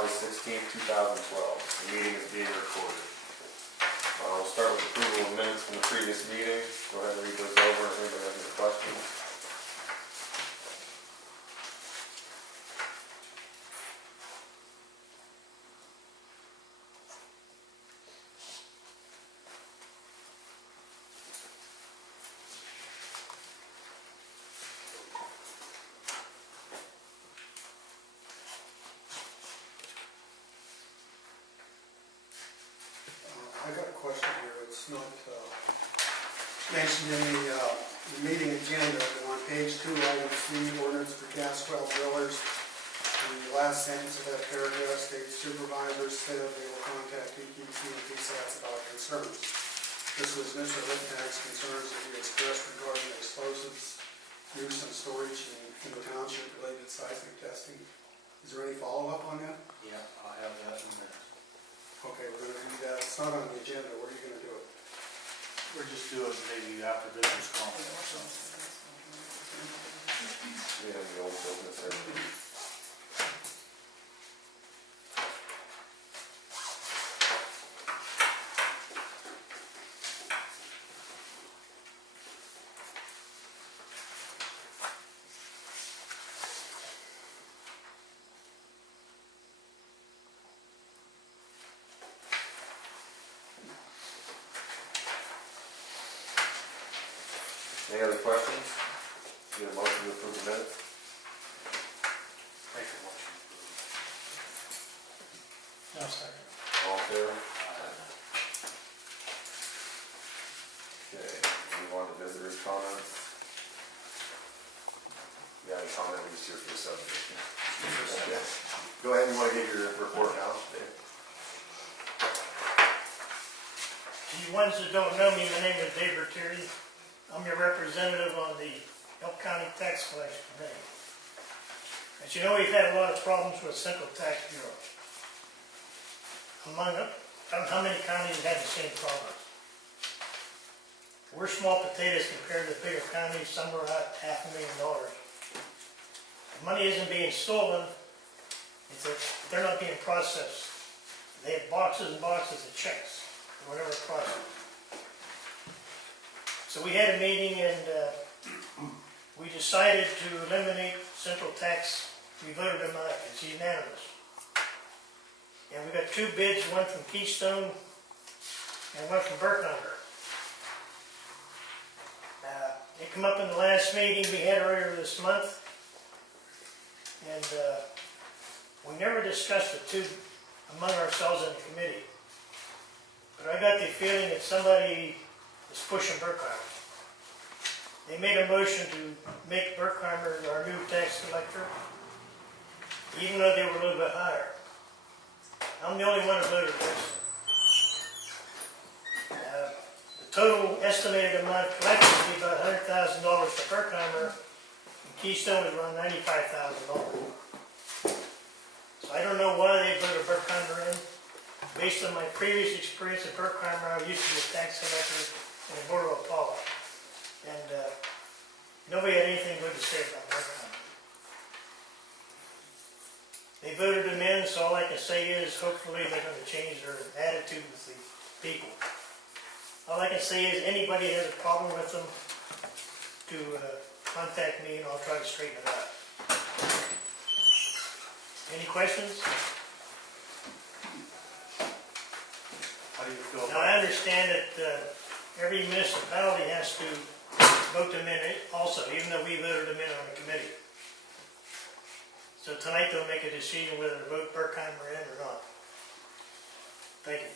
August 16th, 2012. The meeting is being recorded. We'll start with approval of minutes from the previous meeting. Go ahead and read those over. If anybody has any questions. I got a question here. It's not mentioned in the meeting agenda, but on page 2, item 3, ordinance for gas well drillers. In the last sentence of that paragraph states supervisors said they will contact EQT and PSATs about concerns. This was Mr. Littman's concerns that he expressed regarding explosives use and storage in the township related seismic testing. Is there any follow-up on that? Yeah, I'll have that in there. Okay, we're going to do that. It's not on the agenda. Where are you going to do it? We're just doing maybe after business conference or something. We have the old business there. Any other questions? Need a motion to approve the minutes? Make a motion. No, second. All in favor? Okay, move on to visitors' comments. You got any comment, we just here for the subdivision? Okay. Go ahead, you want to give your report now, Dave? To you ones that don't know me, my name is Dave Terry. I'm your representative on the Elk County Tax Collection Committee. As you know, we've had a lot of problems with Central Tax Bureau. I don't know how many counties have the same problems. We're small potatoes compared to bigger counties, some are at $500,000. The money isn't being stolen, it's that they're not being processed. They have boxes and boxes of checks, or whatever process. So we had a meeting and we decided to eliminate central tax. We voted them out. It's unanimous. And we got 2 bids, one from Keystone and one from Burkheimer. It came up in the last meeting we had earlier this month. And we never discussed the 2 among ourselves in the committee. But I got the feeling that somebody is pushing Burkheimer. They made a motion to make Burkheimer our new tax collector, even though they were a little bit higher. I'm the only one who voted against it. The total estimated amount collected would be about $100,000 for Burkheimer, and Keystone is around $95,000. So I don't know why they voted Burkheimer in. Based on my previous experience at Burkheimer, I used to be a tax collector in the Borough of Paula. And nobody had anything good to say about Burkheimer. They voted them in, so all I can say is hopefully they're going to change their attitude with the people. All I can say is anybody that has a problem with them to contact me and I'll try to straighten it out. Any questions? How do you feel Now I understand that every municipality has to vote them in also, even though we voted them in on the committee. So tonight they'll make a decision whether to vote Burkheimer in or not. Thank you.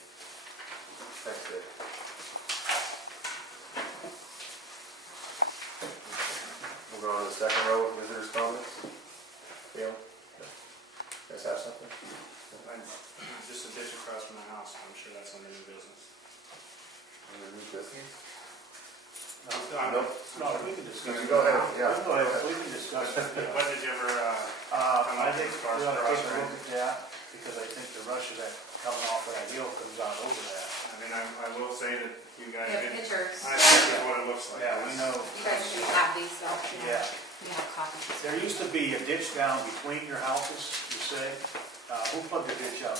Thanks, Dave. We'll go on to the second row of visitors' comments. Gail? You guys have something? Just a ditch across from my house. I'm sure that's under new business. Under new business? No, we can discuss it. Go ahead, yeah. We can discuss it. What did you ever, I think we ought to take a look at that, because I think the rush of that coming off of that hill comes out over that. I mean, I will say that you guys We have did. pictures. I think that's what it looks like. Yeah, we know. You guys should have these, so. Yeah, We have copies. There used to be a ditch down between your houses, you say? Who put the ditch up?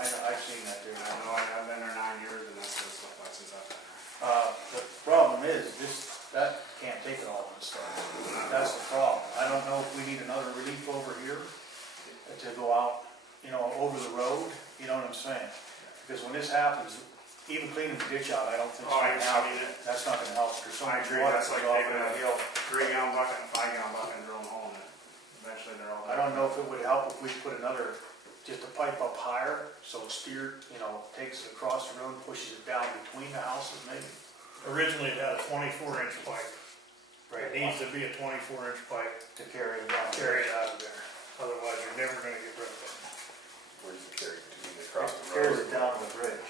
I've seen that there. I know I've been there 9 years and that's what it's looked like since I've been there. The problem is, that can't take it all in the start. That's the problem. I don't know if we need another relief over here to go out, over the road, you know what I'm saying? Because when this happens, even cleaning the ditch out, I don't think Oh, it's I gonna help. mean, That's not gonna help. There's so I much agree, water that's comes like off taking of a the hill. 3-gallon bucket and 5-gallon bucket and drilling a hole in it. Eventually they're all. I don't know if it would help if we put just a pipe up higher, so it's steered, takes it across the road, pushes it down between the houses maybe. Originally it had a 24-inch pipe. It needs to be a 24-inch pipe To carry it down. to carry it out of there. Otherwise, you're never gonna get rid of it. Where does it carry to? You mean across the Carries road? it down the bridge.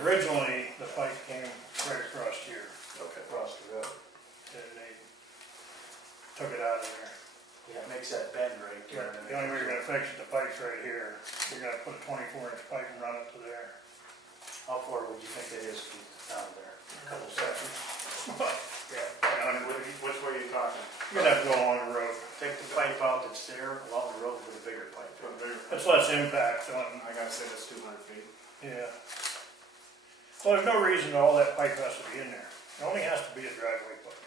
Originally, the pipe came right across here, Okay. Across the road. and they took it out of there. Yeah, it makes that bend right there. The only way you're gonna fix it, the pipe's right here. You're gonna put a 24-inch pipe and run it to there. How far would you think it is down there? A couple sections? I mean, which way are you talking? You're gonna have to go along the road. Take the pipe out that's there along the road with a bigger pipe. That's less impact on, I gotta say that's 200 feet. yeah. Well, there's no reason all that pipe has to be in there. It only has to be a driveway pipe.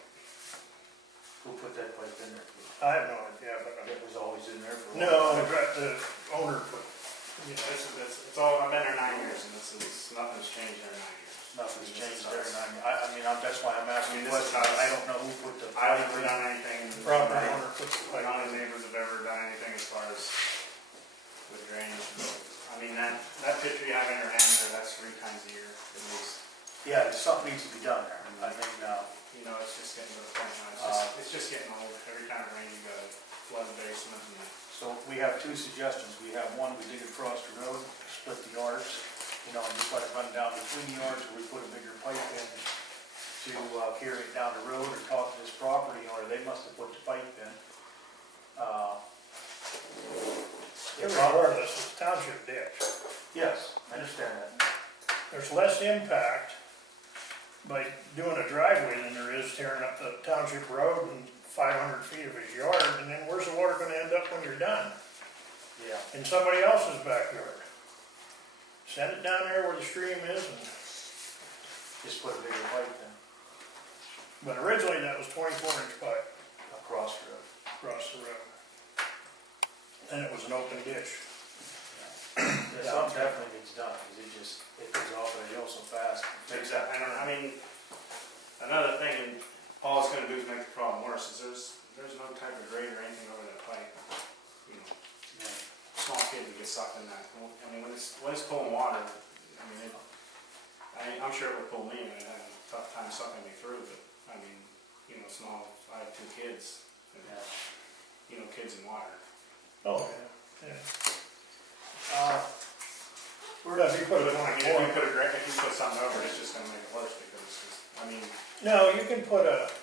Who put that pipe in there? I have no idea, but It was always in there for a no, while. the owner put, It's all, I've been there 9 years and nothing's changed there in 9 years. Nothing's changed there, and that's why I'm asking I mean, the this is question. how- I don't know who put the I pipe haven't in. done anything. property owner put the pipe None of in. the neighbors have ever done anything as far as with drainage. I mean, that picture you have in your hand there, that's 3 times a year at least. Yeah, something needs to be done there. I think, It's just getting to the point now, it's just getting old. Every time it rains, you got a flood basement and so we have 2 suggestions. We have one, we dig across the road, split the yards, and just let it run down between the yards, or we put a bigger pipe in to carry it down the road, or talk to this property owner. They must have put the pipe in. regardless, it's township ditch. Yes, I understand that. There's less impact by doing a driveway than there is tearing up the township road and 500 feet of his yard, and then where's the water gonna end up when you're done? Yeah. In somebody else's backyard. Send it down there where the stream is, Just put a bigger pipe in but originally that was 24-inch pipe across the road. across the road. And it was an open ditch. Yeah, something definitely needs done, because it goes off the hill so fast. exactly. And I mean, another thing, and all it's gonna do is make the problem worse, is there's no type of grate or anything over that pipe. Yeah. Small kid would get sucked in that. I mean, when it's pulling water, I'm sure it would pull me, and I'd have a tough time sucking me through, but, small, I have 2 kids, and, kids in water. Oh, yeah. Where does he put it But, on? if you put something over it, it's just gonna make it worse, because it's just, No, you can put if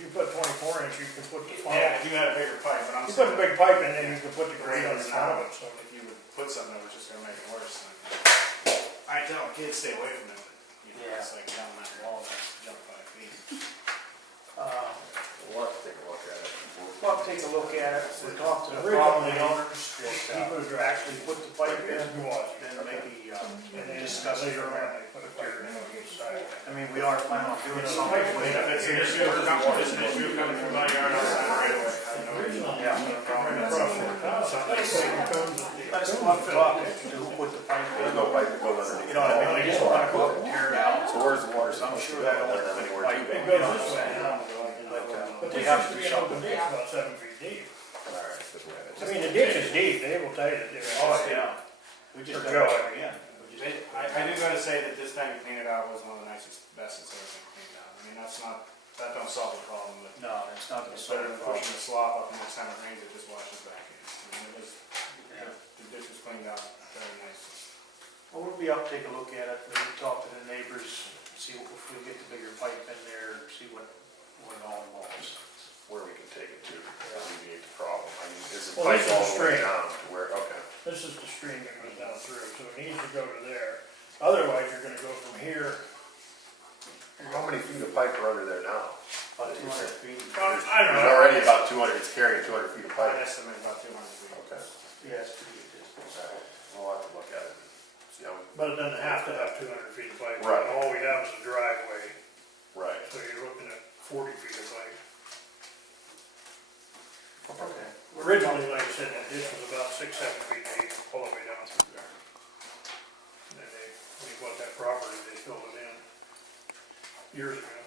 you put 24-inch, you can put the funnel. yeah, if you had a bigger pipe, but I'm You saying. put the big pipe in, then you can put the grate on the front of it, so. If you would put something over, it's just gonna make it worse. I tell kids, stay away from it, but, it's like down that wall, that's jump 5 feet. We'll have to take a look at it. We'll have to take a look at it. We'll talk to the Originally, property owners he that put it actually put the pipe in, then then maybe and then discuss it later around. on, they put it there on each side. I mean, we are planning on doing something. If it's an issue, coming from my yard, I'll sign it right away. I have no reason. Yeah. No problem. Let's talk to who put the pipe in. There's no pipe to go underneath. You know what I mean? We just want to go up and tear it out. So where's the water? So I'm sure that only There, put anywhere pipe to in. go. It goes this way, But but we this have used to to do be an open something. ditch about 7 feet deep. All right, just manage. I mean, the ditch is deep, they will tell you the difference. Oh, yeah. We just Or got Joe. to again. I do gotta say that this time you cleaned it out was one of the nicest, best it's ever been cleaned out. I mean, that don't solve the problem, but No, it's not going to it's solve better the than problem. pushing the slop up and next time it rains, it just washes back in. I mean, the ditch was cleaned out very nice. Well, we'll be up, take a look at it, maybe talk to the neighbors, see if we get the bigger pipe in there, see what it all involves. Where we can take it to alleviate the problem. I mean, is it Well, pipe this is all the way straight. down to where, okay. This is the stream that goes down through, so it needs to go to there. Otherwise, you're gonna go from here. How many feet of pipe are under there now? About 200 feet. I don't know. There's already 200, it's carrying 200 feet of I'd pipe. estimate about 200 feet. Okay, Yeah, it's pretty good distance. we'll have to look at it. See how we, But it doesn't have to have 200 feet of pipe. Right. All we have is a driveway, right. so you're looking at 40 feet of pipe. Okay. Originally, like I said, that ditch was about 6, 7 feet deep, all the way down through there. And then when you bought that property, they filled it in years ago.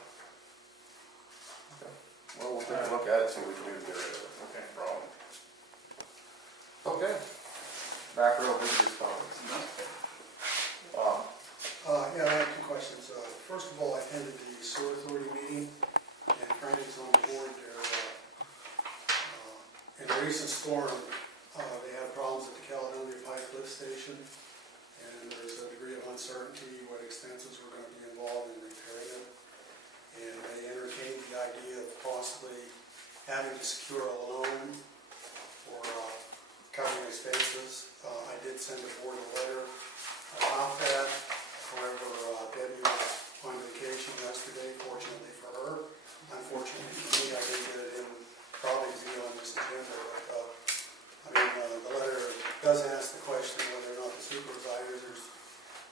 Well, we'll take a look at it, see what we can do to get rid of it. Okay, problem. Okay. Back row, visitors comments. Yeah, I have two questions. First of all, I attended the sewer authority meeting, and Frank is on board there. In a recent storm, they had problems at the Caledonia Pike lift station, and there's a degree of uncertainty what expenses were going to be involved in repairing it. And they entertained the idea of possibly having to secure a loan for covering expenses. I did send the board a letter about that. However, Debbie was on vacation yesterday, fortunately for her. Unfortunately for me, I didn't get it in, probably be on this agenda, but the letter does ask the question whether or not the supervisors,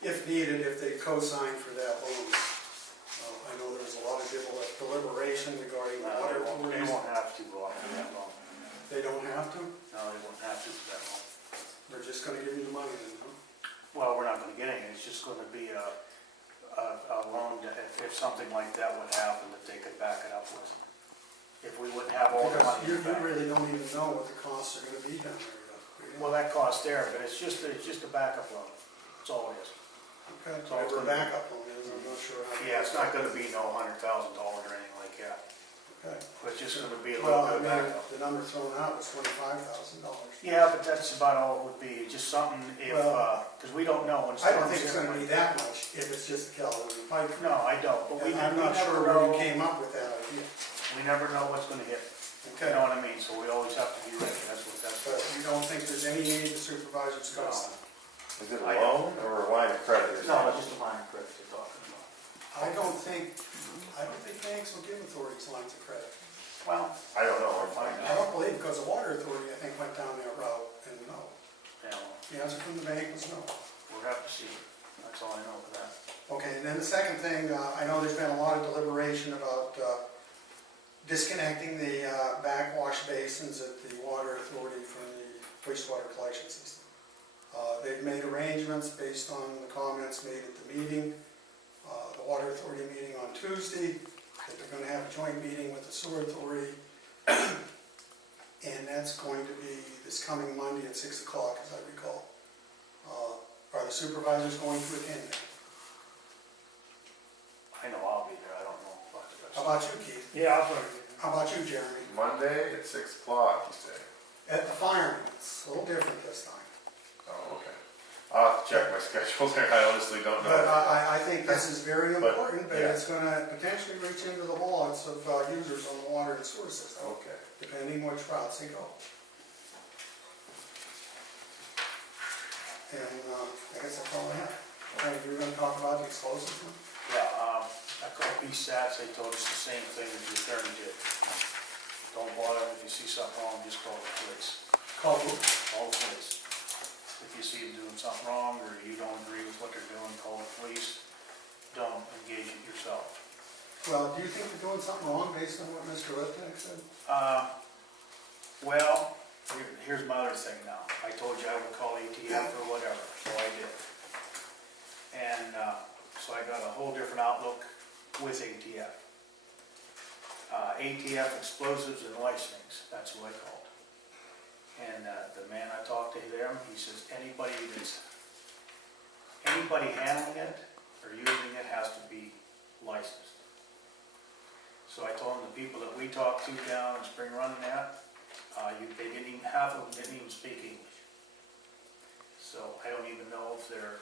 if needed, if they co-sign for that loan. I know there's a lot of deliberation regarding water They authorities. won't have to go out for that long. They don't have to? No, they won't have to for that long. They're just gonna give you the money then, huh? Well, we're not gonna get anything, it's just gonna be a loan that if something like that would happen, that they could back it up with. If we wouldn't have all the Because money you in the bank. really don't even know what the costs are gonna be down there yet, do you? Well, that cost there, but it's just a backup loan, that's all it is. Okay, it's all whatever good. backup on is, I'm not sure how. Yeah, it's not gonna be no $100,000 or anything like that, Okay. but it's just gonna be a Well, little bit of backup. the number thrown out was $25,000. Yeah, but that's about all it would be, just something if, Well, cause we don't know when I don't storms think it's hit. gonna be that much if it's just the Caledonia Pike. No, I don't, but we And I'm we not never sure where you know, came up with that idea. we never know what's gonna hit, you Okay, know what I mean, so we always have to be ready, that's but you don't think there's any need the supervisors to go No. sign? Is it a loan or a line of credit? or No, something? it's just a line of credit you're talking about. I don't think banks will give authorities lines of credit. Well, I don't know. I'll find I out. don't believe, because the water authority, I think, went down that route, and no. Yeah, The answer from the bank was no. we'll have to see, that's all I know for that. Okay, and then the second thing, I know there's been a lot of deliberation about disconnecting the backwash basins at the water authority from the wastewater collection system. They've made arrangements based on the comments made at the meeting, the water authority meeting on Tuesday, that they're gonna have a joint meeting with the sewer authority. And that's going to be this coming Monday at 6 o'clock, as I recall. Are the supervisors going to attend that? I know I'll be there, I don't know about the rest. How about you, Keith? Yeah, I'll put it in. How about you, Jeremy? Monday at 6 o'clock, you say? At the fireman, it's a little different this time. Oh, okay. I'll have to check my schedule there, I honestly don't know. But I think this is very But, important, but yeah. it's gonna potentially reach into the wallets of users on the water and sewer system, Okay. depending which routes they go. And I guess that's all I have. Okay, you're gonna talk about the explosives now? Yeah, I called PSATs, they told us the same thing that the attorney did. Don't bother, if you see something wrong, just call the police. Call who? Call the police. If you see them doing something wrong, or you don't agree with what they're doing, call the police. Don't engage it yourself. Well, do you think they're doing something wrong based on what Mr. Lipnick said? Well, here's my other thing now. I told you I would call ATF or whatever, so I did. And so I got a whole different outlook with ATF. ATF explosives and licensings, that's what I called. And the man I talked to them, he says anybody handling it or using it has to be licensed. So I told him the people that we talked to down in Spring Run and that, they didn't even, half of them didn't even speak English. So I don't even know if they're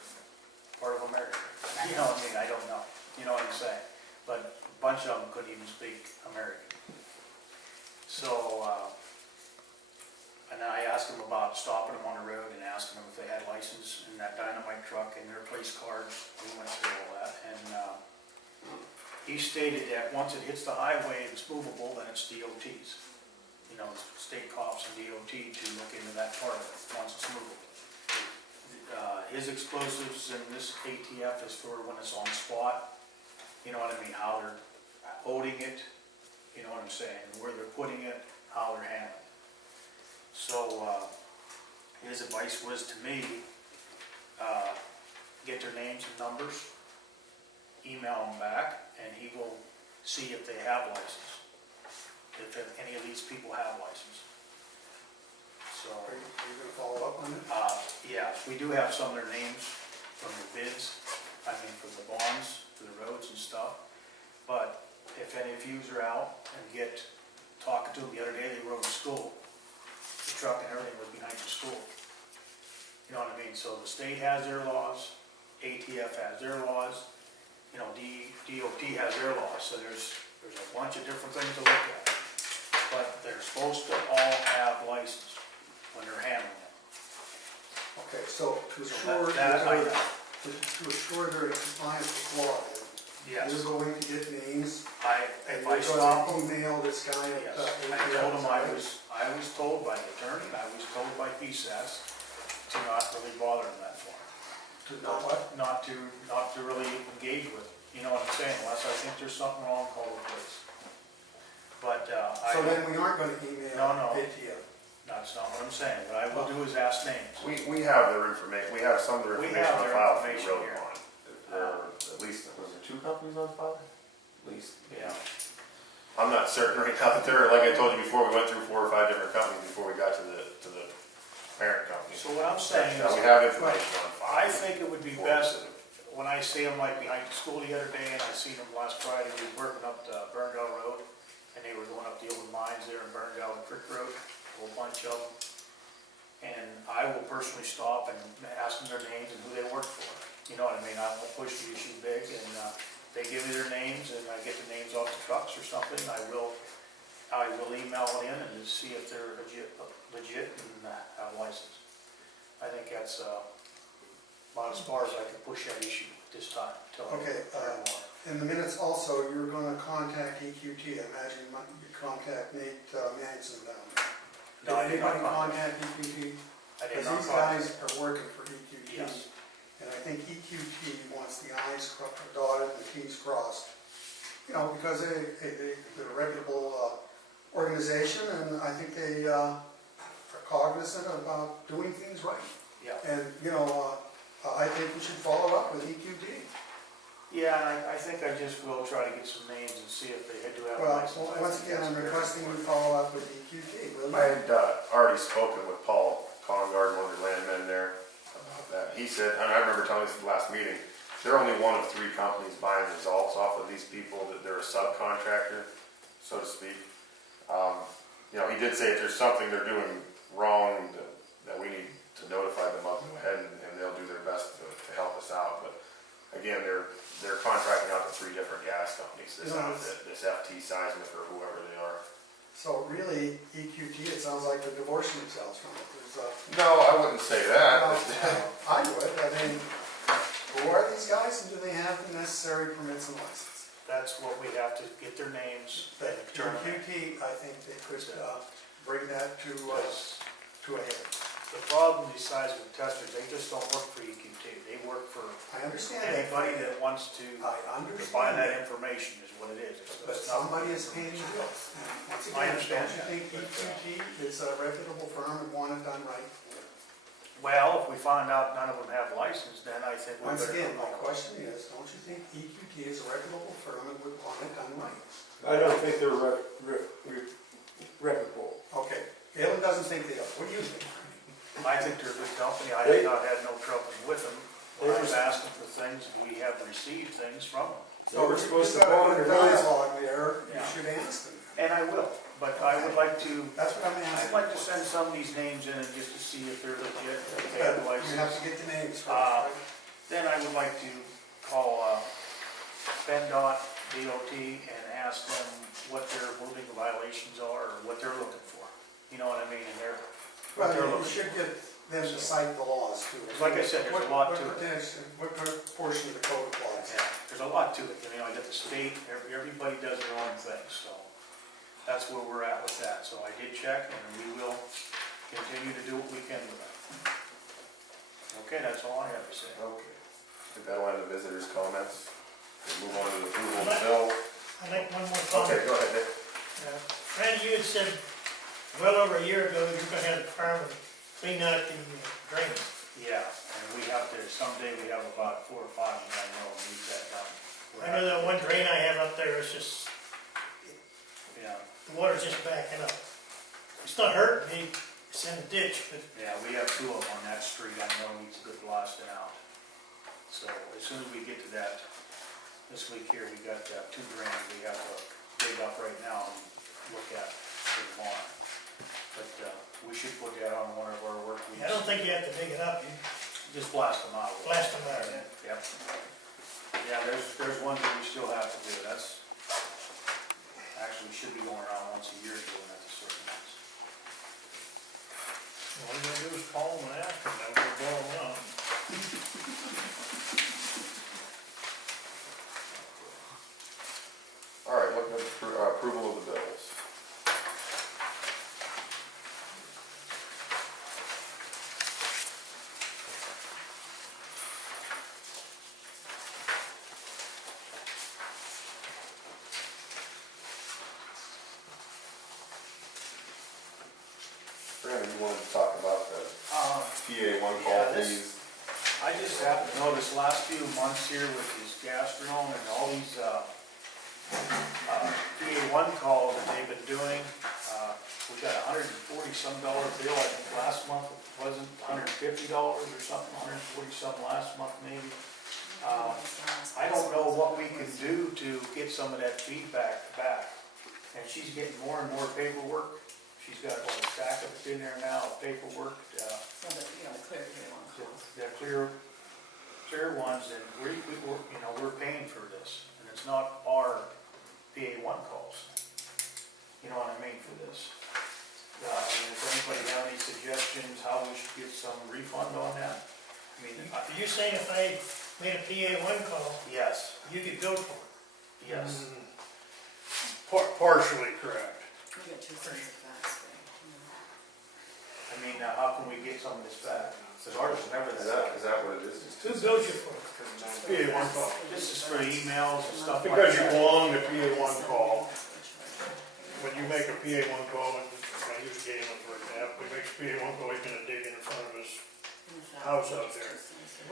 part of America. You know what I mean? I don't know. You know what I'm saying? But a bunch of them couldn't even speak American. So, and I asked them about stopping them on the road and asking them if they had license in that dynamite truck and their police cards. We went through all that. And he stated that once it hits the highway and it's movable, then it's DOT's. You know, his explosives and this ATF is for when it's on the spot. You know what I mean, how they're holding it, you know what I'm saying, where they're putting it, how they're handling it. So, his advice was to me, get their names and numbers, email them back, and he will see if they have license. If any of these people have license. So, Are you gonna follow up on it? yeah, we do have some of their names from the bids, I mean, from the bonds, for the roads and stuff. But if any of yous are out and get talking to them the other day, they rode to school. The truck and everything was behind the school. You know what I mean? So the state has their laws, ATF has their laws, you know, DOT has their laws. So there's a bunch of different things to look at. But they're supposed to all have license when they're handling it. Okay, so to So assure, that I know. to assure they're in compliance with law, Yes, you're going to get names, and if I you're stop going them, to email this guy at, yes. I told them I was told by the attorney, I was told by PSAS to not really bother them that far. to not what? Not to really engage with it, you know what I'm saying, unless I think there's something wrong, call the police. But, So then we aren't gonna email No. ATF. that's not what I'm saying, what I will do is ask names. We have their information, we have some of their We information have on their file for the information road here. bond. There are at least, was there 2 companies on file? At least. Yeah, I'm not certain right now, but there, like I told you before, we went through 4 or 5 different companies before we got to the parent company. so what I'm saying Now, we is, have information on file. I think it would be best, when I see them like behind the school the other day, and I seen them last Friday, we were working up the Burndale Road, and they were going up the old mines there in Burndale and Creek Road, a whole bunch of them. And I will personally stop and ask them their names and who they work for. You know what I mean? I won't push the issue big, and they give me their names, and I get the names off the trucks or something, I will email it in and just see if they're legit and have a license. I think that's about as far as I can push that issue at this time, till I Okay, learn more. In the minutes also, you're gonna contact EQT, I imagine you contact Nate Manson down there. No, I did not Anybody contact EQT? I did Because not these contact. guys are working for EQT. Yes. And I think EQT wants the i's dotted and the t's crossed. You know, because they're a reputable organization, and I think they are cognizant about doing things right. Yeah. And, you know, I think we should follow up with EQT. Yeah, and I think I just will try to get some names and see if they do have a Well, license. once again, I'm requesting we follow up with EQT, will I you? had already spoken with Paul Congard, one of the landmen there, about that. He said, and I remember telling us at the last meeting, they're only one of 3 companies buying results off of these people, that they're a subcontractor, so to speak. You know, he did say if there's something they're doing wrong, that we need to notify them of, go ahead and they'll do their best to help us out. But again, they're contracting out to 3 different gas companies, this outfit, this FT Seismic or whoever they are. So really, EQT, it sounds like they're divorcing themselves from it. No, I wouldn't say that. I would, I mean, who are these guys and do they have the necessary permits and license? That's what we have to get their names and But turn them in. EQT, I think they could bring that to a head. The problem with these seismic testers, they just don't work for EQT. They work for I understand that. anybody that wants to I buy understand that that, information is what it is. but somebody is paying the bills. Once I again, understand don't you think EQT is a reputable firm and want it done right? Well, if we find out none of them have license, then I think we Once better. again, my question is, don't you think EQT is a reputable firm and would want it done right? I don't think they're reputable. Okay, Galen doesn't think they are. What do you think? I think they're a good company. I have not had no trouble with them. When I've asked them for things, we have received things from them. They were supposed to You've got a bond good their roads. dialogue there, you Yeah. should ask them. And I will, but I would like to, That's what I'm I'd asking. like to send some of these names in and just to see if they're legit, if they have a But you have to license. get the names first, Uh, right? Then I would like to call PennDOT, DOT, and ask them what their moving violations are, or what they're looking for. You know what I mean, and what they're Well, you looking should for. get them to cite the laws too. Like I said, there's a lot to it. What portion of the code applies? Yeah, there's a lot to it, you know, I got the state, everybody does their own thing, so that's where we're at with that. So I did check, and we will continue to do what we can with that. Okay, that's all I have to say. Okay. I think that'll end the visitors' comments. We'll move on to the approval of the bill. I'd like one more comment. Okay, go ahead, Dick. Randy, you had said well over a year ago, you're gonna have the firemen clean out the drains. Yeah, and we have to, someday we have about 4 or 5 of them, I know, need that done. I know that one drain I have up there is just, Yeah, the water's just backing up. It's not hurting me, it's in the ditch, but yeah, we have 2 of them on that street, I know needs a good blasting out. So as soon as we get to that, this week here, we got 2 drains we have to dig up right now and look at for tomorrow. But we should put that on one of our work weeks. I don't think you have to dig it up, you Just blast them out. blast them out. Yep. Yeah, there's ones that we still have to do, that's, actually, we should be going around once a year doing that to certain ones. All you gotta do is call them and ask them, they'll go blow them out. All right, looking at the approval of the bills. Brandon, you wanted to talk about the PA1 call Yeah, this- fees? I just happen to know this last few months here with these gastronome and all these, PA1 calls that they've been doing, we got $140 some bill, I think last month it wasn't $150 or something, 140 some last month maybe. I don't know what we can do to get some of that feedback back. And she's getting more and more paperwork. She's got a stack of it in there now, paperwork. They're clear ones, and we're paying for this, and it's not our PA1 calls. You know what I mean for this. And if anybody have any suggestions how we should get some refund on that? I mean, Are you saying if I made a PA1 call, yes, you could go for it? yes. Partially correct. We got 2 cents of facts there. I mean, how can we get some of this back? Because ours is never Is that. that what it is? Who goes you for it? PA1 call. This is for emails and stuff like Because you that. belong to PA1 call, when you make a PA1 call, and I use Galen for example, we make a PA1 call, he's gonna dig in front of his house out there.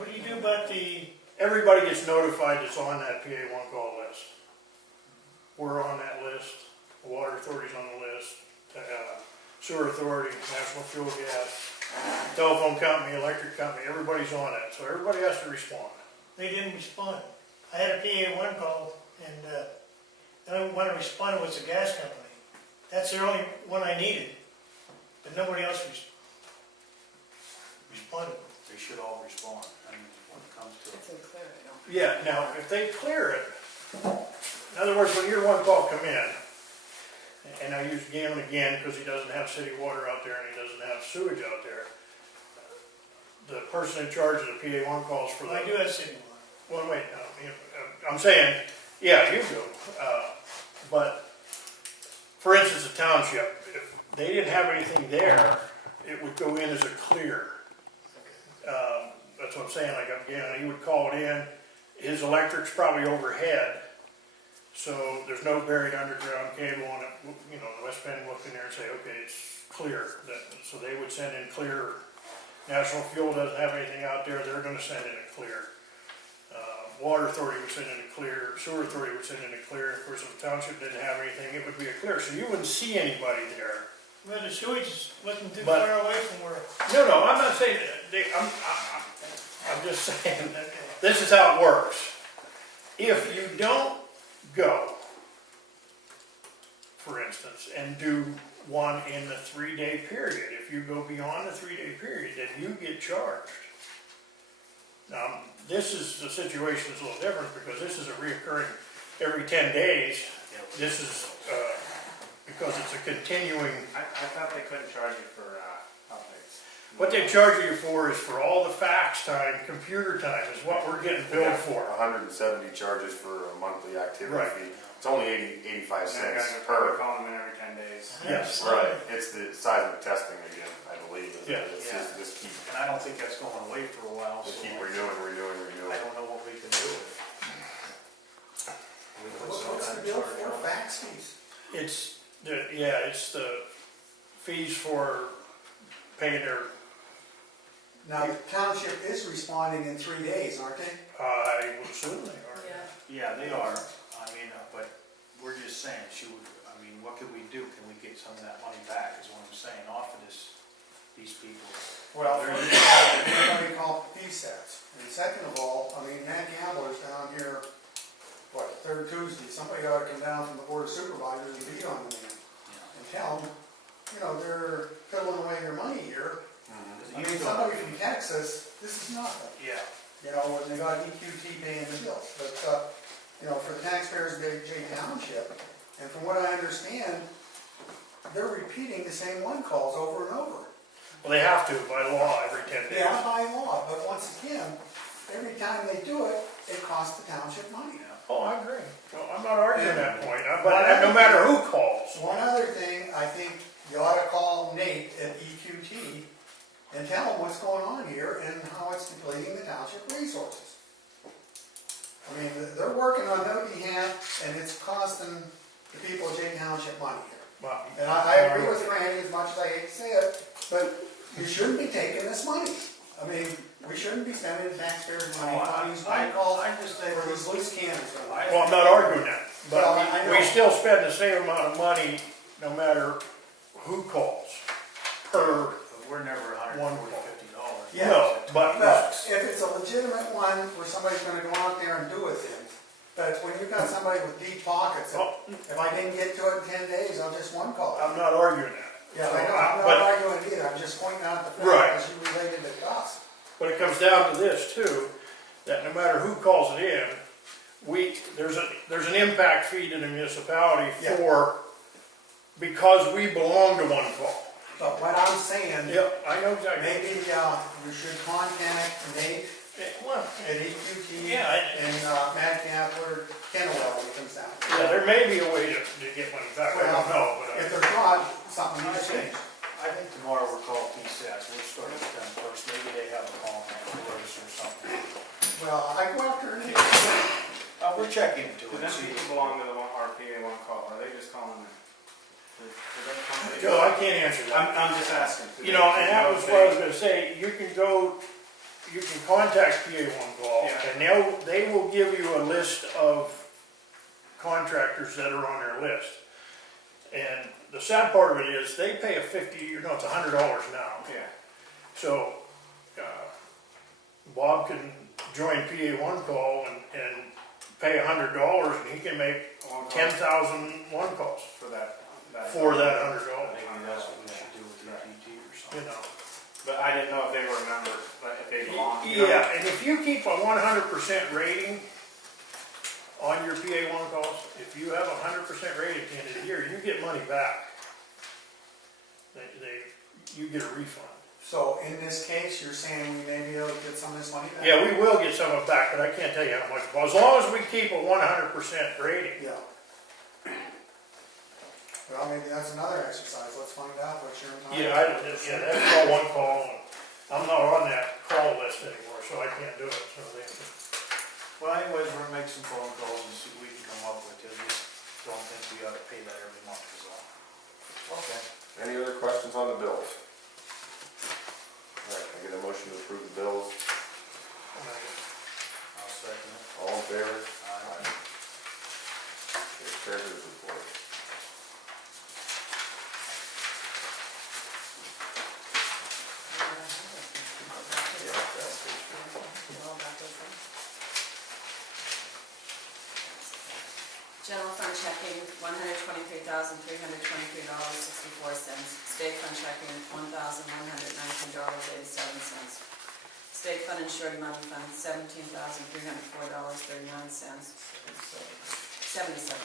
What do you do about the, Everybody gets notified that's on that PA1 call list. We're on that list, the water authority's on the list, sewer authority, national fuel gas, telephone company, electric company, everybody's on it, so everybody has to respond. they didn't respond? I had a PA1 call, and the only one that responded was the gas company. That's the only one I needed, but nobody else responded. They should all respond, I mean, when it comes to If they clear it, don't. Yeah, now, if they clear it, in other words, when your one call come in, and I use Galen again because he doesn't have city water out there and he doesn't have sewage out there, the person in charge of the PA1 calls for Well, I the, do have city water. well, wait, no, I'm saying, yeah, you do, but for instance, the township, if they didn't have anything there, it would go in as a clear. That's what I'm saying, like, again, he would call it in, his electric's probably overhead, so there's no buried underground cable on it, you know, the West Penn would look in there and say, okay, it's clear, so they would send in clear. National Fuel doesn't have anything out there, they're gonna send in a clear. Water Authority would send in a clear, Sewer Authority would send in a clear, of course, if the township didn't have anything, it would be a clear, so you wouldn't see anybody there. Well, the sewage wasn't too But- far away from where, No, I'm not saying, I'm just saying, okay. this is how it works. If you don't go, for instance, and do one in the 3-day period, if you go beyond the 3-day period, then you get charged. Now, this is, the situation is a little different because this is a reoccurring every 10 days. This is, because it's a continuing, I thought they couldn't charge you for, updates. what they charge you for is for all the fax time, computer time is what we're getting billed for. 170 charges for a monthly activity Right. fee. It's only 85 And then cents guys are probably per. calling them in every 10 days. Yes. Right, it's the seismic testing again, I believe. Yeah. It's just keep. And I don't think that's going away for a bill for fax fees? It's the fees for paying their, Now, the township is responding in 3 days, aren't they? I would assume they are. Yeah. Yeah, they are, I mean, but we're just saying, what could we do? Can we get some of that money back, is what I'm saying, off of these people? Well, first of all, anybody call PSATs. And second of all, I mean, Matt Gambler's down here, third Tuesday, somebody ought to come down from the Board of Supervisors and beat on the man and tell them, they're fiddling away their money here. I mean, somebody from Texas, this is nothing. Yeah. When they got EQT paying the bills. But, for the taxpayers of Jay Township, and from what I understand, they're repeating the same one calls over and over. Well, they have to by law every 10 days. Yeah, by law, but once again, every time they do it, it costs the township money. Oh, I agree. No, I'm not arguing that point, but no matter who calls. One other thing, I think you ought to call Nate at EQT and tell him what's going on here and how it's depleting the township resources. I mean, they're working on their behalf, and it's costing the people of Jay Township money here. Well, And I agree with Randy, as much as I hate to say it, but you shouldn't be taking this money. I mean, we shouldn't be spending taxpayers' money on these phone calls for these loose cannons. well, I'm not arguing that, but Well, I know. we still spend the same amount of money no matter who calls per. But we're never One $140, $50. Yeah. No, but But if it's a legitimate one where somebody's gonna go out there and do a thing, but when you've got somebody with deep pockets, Well, if I didn't get to it in 10 days, I'll just one call. I'm not arguing that. Yeah, I know, I'm not But- arguing either, I'm just pointing out the Right. fact as you related it to us. But it comes down to this too, that no matter who calls it in, there's an impact fee to the municipality Yeah. because we belong to one call. But what I'm saying, Yep, I know exactly. maybe you should contact Nate Well, at EQT Yeah, and Matt Gambler, Kennewell, when it comes down. yeah, there may be a way to get money back, I don't know, but. If there's not, something needs to change. I think tomorrow we'll call PSAS, we'll start with them first, maybe they have a call for us or something. Well, I go after Nate. We'll check into Do it, them see. people belong to the RPA one call, are they just calling them? Joe, I can't answer that. I'm just asking. And that was what I was gonna say, you can contact PA1 Call, Yeah. and they will give you a list of contractors that are on their list. And the sad part of it is, they pay it's $100 now. Yeah. So, Bob can join PA1 Call and pay $100, and he can make 10,000 one calls For that. for that $100, Maybe that's what we should do with the ET or something. But I didn't know if they were a member, but if they belong. Yeah, and if you keep a 100% rating on your PA1 calls, if you have a 100% rating at the end of the year, you get money back. You get a refund. So in this case, you're saying we may be able to get some of this money back? Yeah, we will get some of it back, but I can't tell you how much. But as long as we keep a 100% rating. Yeah. Well, maybe that's another exercise, let's find out what you're. That's all one call. And I'm not on that call list anymore, so I can't do it. So Well, anyways, we're gonna make some phone calls and see what we can come up with, I just don't think we ought to pay that every month is all. Okay. Any other questions on the bills? All right, can I get a motion to approve the bills? I'll second it. All in favor? Aye. Okay, treasurer's report. Yeah, that's General fund checking, $123,323.64. State fund checking, $1,119.87. State fund insured money fund, $17,304.39. 77.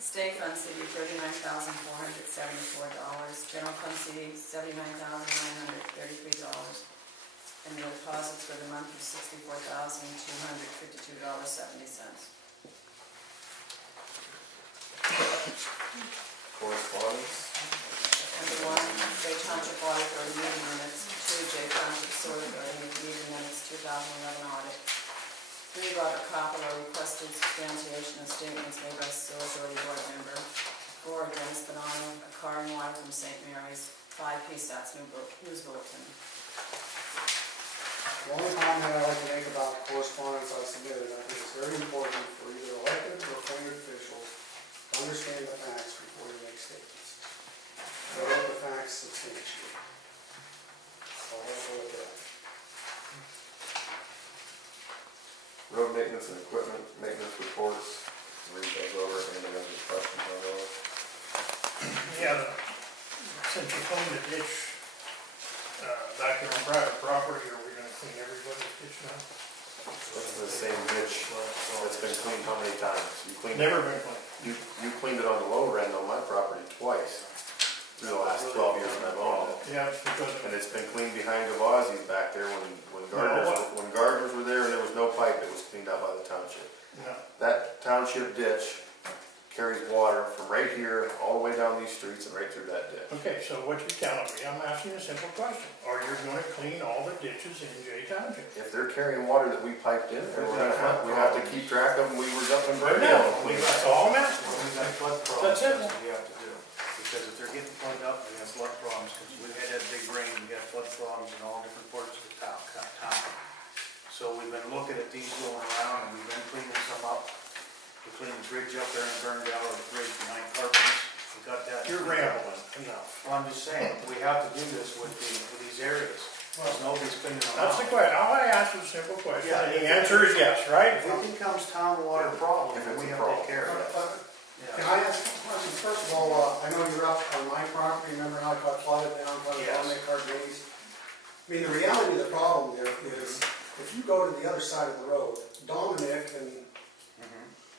State fund CD, $39,474. General fund CD, $79,933. And the deposits for the month of $64,252.70. Correspondence? Number 1, Jay Township Water Authority meeting minutes. 2, Jay Township Sewer Authority meeting minutes 2011 audit. 3, Robert Coppola requested substantiation of statements made by still authority board member. 4, Dennis Bonanno, a car and water from St. Mary's. 5, PSAT's news bulletin. The only comment I like to make about correspondence I submitted, I think it's very important for either elected or appointed officials to understand the facts before you make statements. Know what the facts substantiate. So I'll go with that. Road maintenance and equipment, maintenance reports, read those over, if anybody has any questions on those. Yeah, since you cleaned the ditch, back in on private property, are we gonna clean everybody's ditch now? This is the same ditch that's been cleaned how many times? You cleaned it. Never been cleaned. You cleaned it on the lower end on my property twice through the last 12 years that I've owned it. Yeah, it's because And it's been cleaned behind Gavazzi's back there when gardeners were there and there was no pipe, it was cleaned out by the township. no, That township ditch carries water from right here all the way down these streets and right through that ditch. okay, so what you're telling me, I'm asking a simple question. Are you gonna clean all the ditches in Jay Township? If they're carrying water that we piped in, then we have to keep track of them, we were up and burning No, them. that's all I'm asking. We got flood That's problems, it. that's what we have to do, because if they're getting plugged up, we have flood problems, because we had that big rain, we got flood problems in all different parts of the town. So we've been looking at these going around, and we've been cleaning some up. We cleaned the bridge up there in Burndale, or the bridge behind Carpenters, we got that. You're rambling enough. Well, I'm just saying, we have to do this with these areas, because nobody's cleaning them That's the out. question. I wanna ask you a simple question. Yeah. The answer is yes, right? If it becomes town water problem, If then it's we a have to take care of it. Can Yeah. I ask a question? First of all, I know you're up on my property, remember how I got flooded down by the Yes. Dominic Cardenese? I mean, the reality of the problem there is, if you go to the other side of the road, Dominic and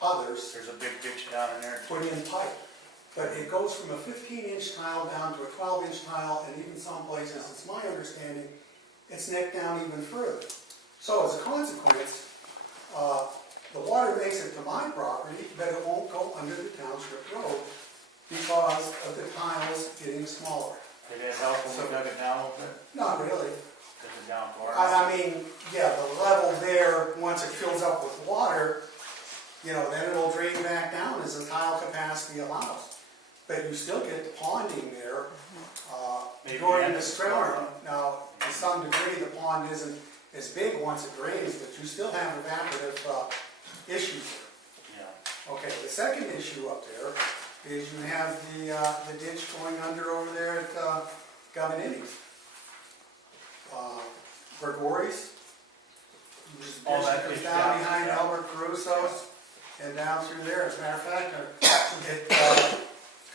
others There's a big ditch down in there. put in pipe, but it goes from a 15-inch tile down to a 12-inch tile, and even some places, it's my understanding, it's necked down even further. So as a consequence, the water makes it to my property, but it won't go under the township road because of the tiles getting smaller. Did it help when we dug it down a little bit? Not really. Is it down far? I mean, yeah, the level there, once it fills up with water, then it'll drain back down as the tile capacity allows. But you still get the ponding there, Maybe during end the of summer. Now, to some degree, the pond isn't as big once it drains, but you still have evaporative issues there. Yeah. Okay, the second issue up there is you have the ditch going under over there at Gavinini's. Gregory's. Oh, Ditch that goes ditch down down, behind yeah. Albert Caruso's and down through there. As a matter of fact, it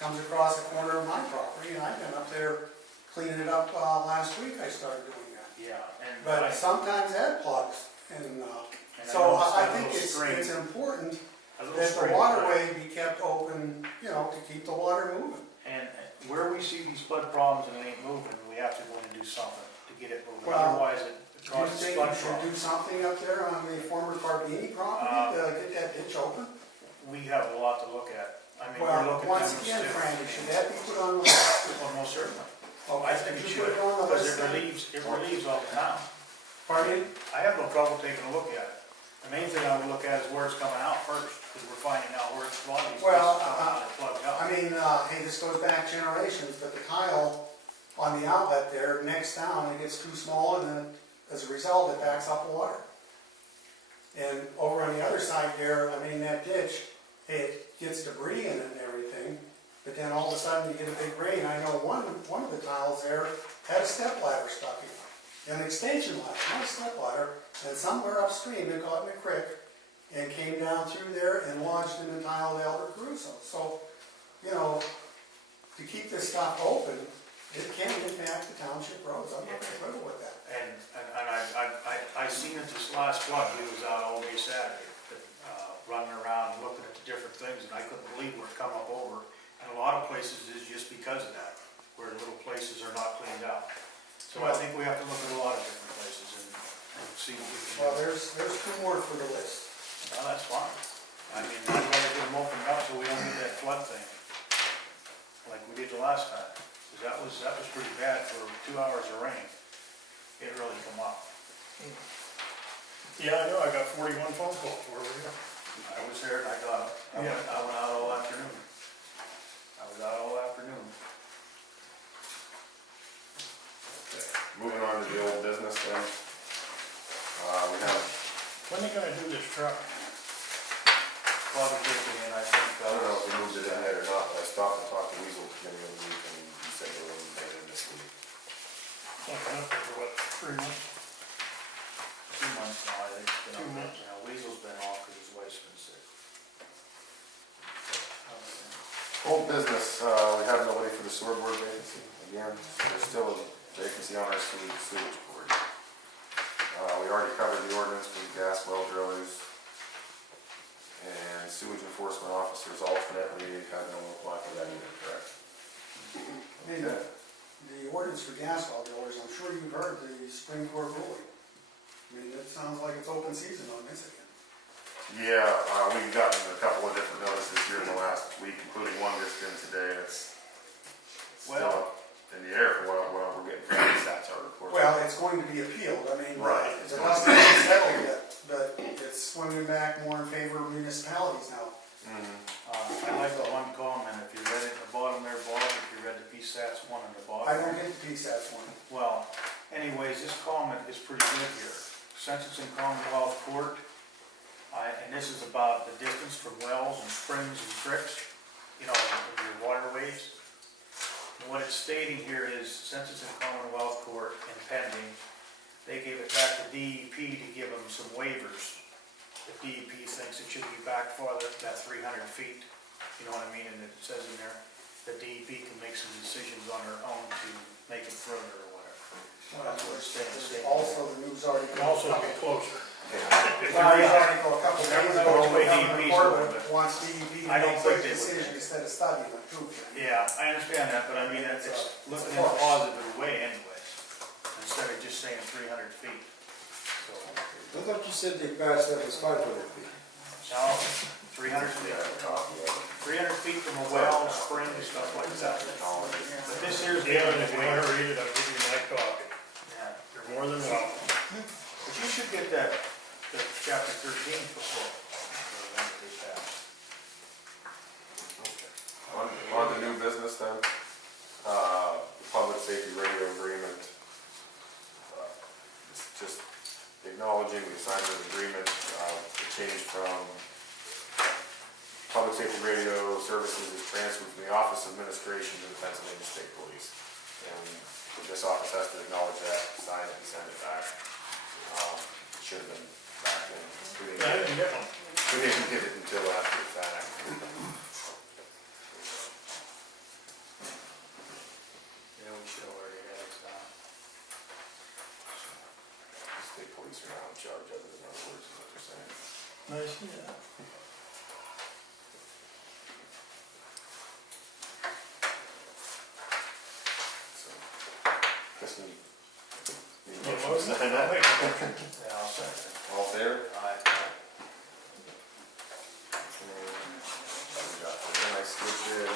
comes across the corner of my property, and I've been up there cleaning it up last week. I started doing that. Yeah, and But sometimes that plugs, and I so noticed I that think little stream. it's important a little that the stream. waterway be kept open, to keep the water moving. And where we see these flood problems and it ain't moving, we have to go in and do something to get it moving, Well, otherwise it Do you causes think flood you should do problems. something up there on the former Carbini property to get that ditch open? We have a lot to look at. I mean, we're Well, looking at once them again, too. Franny, should that be put on the list? Well, most certainly. Oh, I think it you should, put it on the because list then? it relieves all the town. Pardon? I have no trouble taking a look at it. The main thing I would look at is where it's coming out first, because we're finding out where it's flooding. Well, Plugged up. I mean, hey, this goes back generations, but the tile on the outlet there, next down, it gets too small, and then as a result, it backs up water. And over on the other side there, I mean, that ditch, it gets debris in it and everything, but then all of a sudden you get a big rain. I know one of the tiles there had a step ladder stuck in it, an extension ladder, not a step ladder, and somewhere upstream it got in a creek and came down through there and lodged in the tile of Albert Caruso. So, to keep this stuff open, it can impact the township roads. I'm not gonna quibble with that. And I seen it this last flood, he was out all day Saturday, running around, looking at the different things, and I couldn't believe where it come up over. And a lot of places is just because of that, where little places are not cleaned out. So I think we have to look at a lot of different places and see what we can Well, do. there's two more for the list. Well, that's fine. I mean, I'd rather get them opened up so we don't get that flood thing, like we did the last time. Because that was pretty bad for 2 hours of rain. It really come up. Yeah, I know, I got 41 phone calls, where were you? I was there and I got them. I went out all afternoon. I was out all afternoon. Moving on to the old business then. We have, When they gonna do this truck? Bobby took it in, I think. I don't know if we moved it in yet or not, but I stopped and talked to Weasel at the beginning of the week and he said they were going to pay it this week. Like, for what, 3 months? 2 months now, I think. It's been 2 on. months. You know, Weasel's been off because his wife's been sick. Old business, we have nobody for the sewer board vacancy. Again, there's still a vacancy on our sewage board. We already covered the ordinance for the gas well drillers. And sewage enforcement officers alternately have no apply for that either, correct? And the ordinance for gas well drillers, I'm sure you've heard the Supreme Court ruling. I mean, it sounds like it's open season on this again. Yeah, we've gotten a couple of different notices here in the last week, including one just in today. It's still Well- up in the air for what we're getting from the stats our report. Well, it's going to be appealed, I mean, Right. it hasn't been settled yet, but it's swinging back more in favor of municipalities now. Mhm. I like the one comment, if you read it at the bottom there, Bob, if you read the PSATs one on the bottom. I don't get the PSATs one. Well, anyways, this comment is pretty good here. Since it's in Commonwealth Court, and this is about the distance from wells and springs and creeks, you know, in your waterways. And what it's stating here is, since it's in Commonwealth Court and pending, they gave it back to DEP to give them some waivers. If DEP thinks it should be back farther, that 300 feet, you know what I mean? And it says in there that DEP can make some decisions on their own to make it further or whatever. That's what it's saying. Also, the news article. And also get closer. Yeah. If Well, you news read- article a couple of days know ago, which way the DEP 's Government going, Court but wants DEP to I don't make think quick they would. decision instead of studying it too. Yeah, I understand that, but I mean, it's looking in a positive way anyways, instead of just saying 300 feet. So, I thought you said the max that was 500 feet. now, 300 feet. 300 feet from a well, spring, stuff like that. But this here's the Yeah, and other if you way. wanna read it, I'll give you my copy. Yeah. You're more than welcome. But you should get that, chapter 13 before. On the new business then, public safety radio agreement. It's just acknowledging we signed an agreement, to change from public safety radio services is transferred from the Office of Administration to the Pennsylvania State Police. And this office has to acknowledge that, sign it and send it back. It should have been back in. Yeah, I didn't get one. We didn't get it until after the fact. Yeah, we should have already had it done. The state police are not in charge of it, in other words, is what they're saying. Nice, yeah. So, guess we need a Yeah, motion to motion. sign that. Yeah, I'll second it. All fair? Aye. Then I switch in.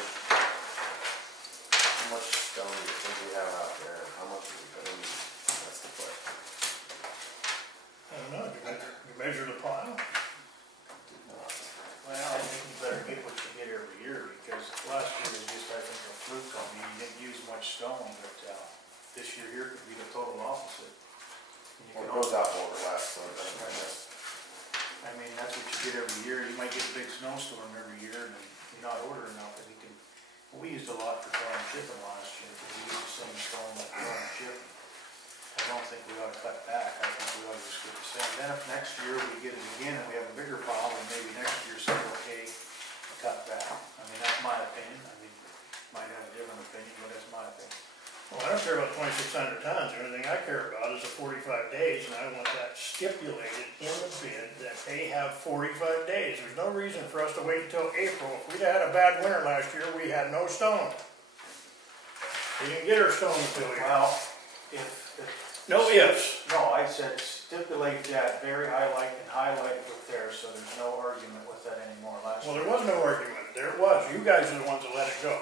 How much stone do you think we have out there? How much are we gonna need? That's the question. I don't know, you measure the pile? Did not. Well, I think you better get what you get every year, because last year was just, I think, a fluke company, you didn't use much stone, but, this year here could be the total opposite. And you Well, can it goes out more or less, so it doesn't matter. I mean, that's what you get every year, you might get a big snowstorm every year, and you're not ordering enough, and you can, we used a lot for car and shipping last year, because we used the same stone that car and shipping. I don't think we ought to cut back, I think we ought to just get the same. Then if next year we get it again and we have a bigger pile, then maybe next year say, okay, cut back. I mean, that's my opinion, I mean, might have a different opinion, but that's my opinion. Well, I don't care about 2,600 tons, the only thing I care about is the 45 days, and I want that stipulated in the bid that they have 45 days. There's no reason for us to wait until April. If we'd had a bad winter last year, we had no stone. We didn't get our stone until here. Well, if. No ifs. No, I said stipulate that, very highlight and highlight it with there, so there's no argument with that anymore last Well, year. there was no argument. There it was. You guys are the ones that let it go.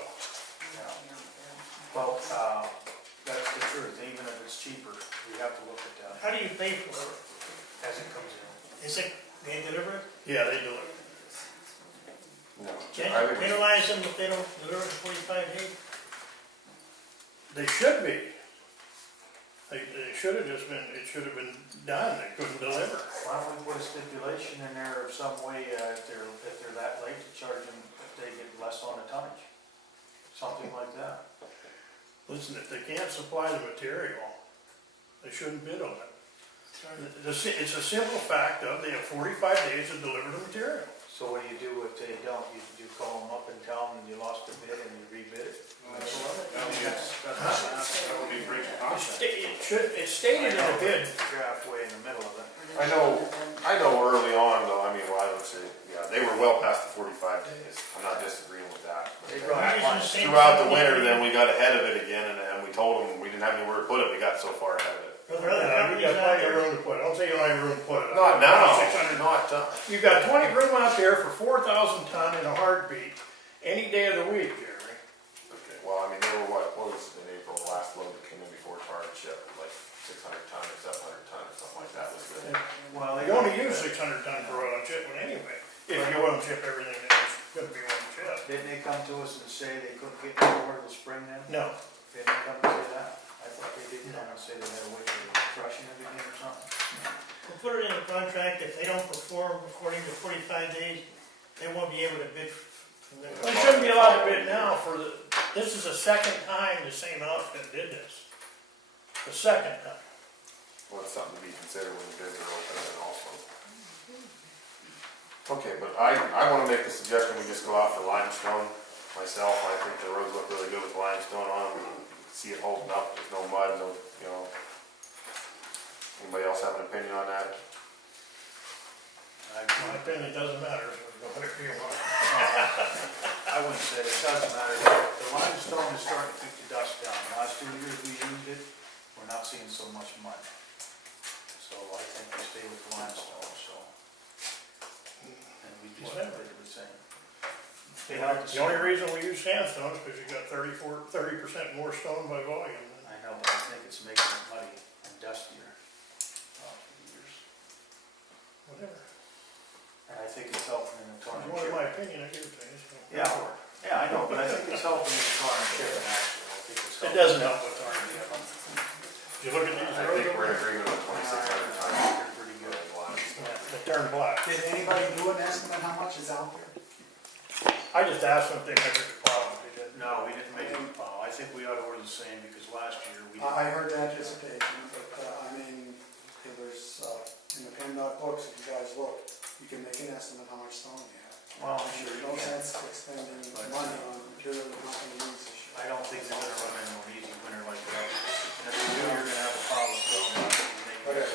Well, that's the truth, even if it's cheaper, we have to look at that How do you pay for it? as it comes in. Is it, they deliver it? Yeah, they delivered. No. Can I you think we should- penalize them if they don't deliver in 45 days? They should be. They should have just been, it should have been done, they couldn't deliver. Why don't we put a stipulation in there of some way, if they're that late to charge them, if they get less on the tonnage? Something like that. Listen, if they can't supply the material, they shouldn't bid on it. It's a simple fact of they have 45 days to deliver the material. So what do you do if they don't? You call them up and tell them you lost the bid and you rebid it? That would be breach of contract. It's stated in the bid. You're halfway in the middle of it. I know early on though, I mean, well, I would say, yeah, they were well past the 45 days. I'm not disagreeing with that. They We're brought using the same Throughout the company winter, every then year. we got ahead of it again and we told them we didn't have anywhere to put it. We got so far ahead of it. Are there other You companies got out plenty of there? room to put it. Don't say you don't have room to put it. Not now, 600. not, You've got 20 room out there for 4,000 ton in a heartbeat, any day of the week, Jeremy. okay, well, I mean, they were what was it in April, the last load that came in before tar and ship, like 600 ton or 700 ton or something like that was good. Well, You only use 600 ton for oil and shipment anyway, if you oil and ship everything that was gonna be oil and ship. didn't they come to us and say they couldn't get no more till spring then? No, Didn't they come and say that? I thought they did come and say they had to wait for the crushing of it or something. We'll put it in the contract, if they don't perform according to 45 days, they won't be able to bid from there. we shouldn't be allowed to bid now this is the second time the same outfit did this. The second time. Well, it's something to be considered when the bids are open and also. Okay, but I wanna make the suggestion we just go out for limestone. Myself, I think the roads look really good with limestone on them. See it holding up, there's no mud, no, you know. Anybody else have an opinion on that? My opinion, it doesn't matter, whatever you want. I wouldn't say it doesn't matter. The limestone is starting to keep the dust down. The last 2 years we used it, we're not seeing so much mud. So I think we stay with the limestone, so. And we just Whatever. did the same. They have The only reason we use sandstone is because you got 30% more stone by volume. I know, but I think it's making it muddy and dustier. Through the years. Whatever. And I think it's helping in the If tar you and wanted chip. my opinion, I give it to you. so. Yeah, I know, but I think it's helping in the tar and chip actually. I think it's It helping. doesn't help with tar and chip. You look at these I roads think over we're in there, agreement with 2,600 tons. They're pretty good. they turn black. Did anybody do an estimate how much is out there? I just asked them if they measured the plow, they didn't. No, we didn't make it plow. I think we ought to order the same because last year we didn't. I heard that hesitation, but, I mean, if there's, in the PennDOT books, if you guys look, you can make an estimate how much stone you have. Well, I'm And sure there's you no can. sense expending money on material we're not gonna use this year. I don't think they're gonna run into an easy winter like that. And if they do, you're gonna have a pile of stone. Okay.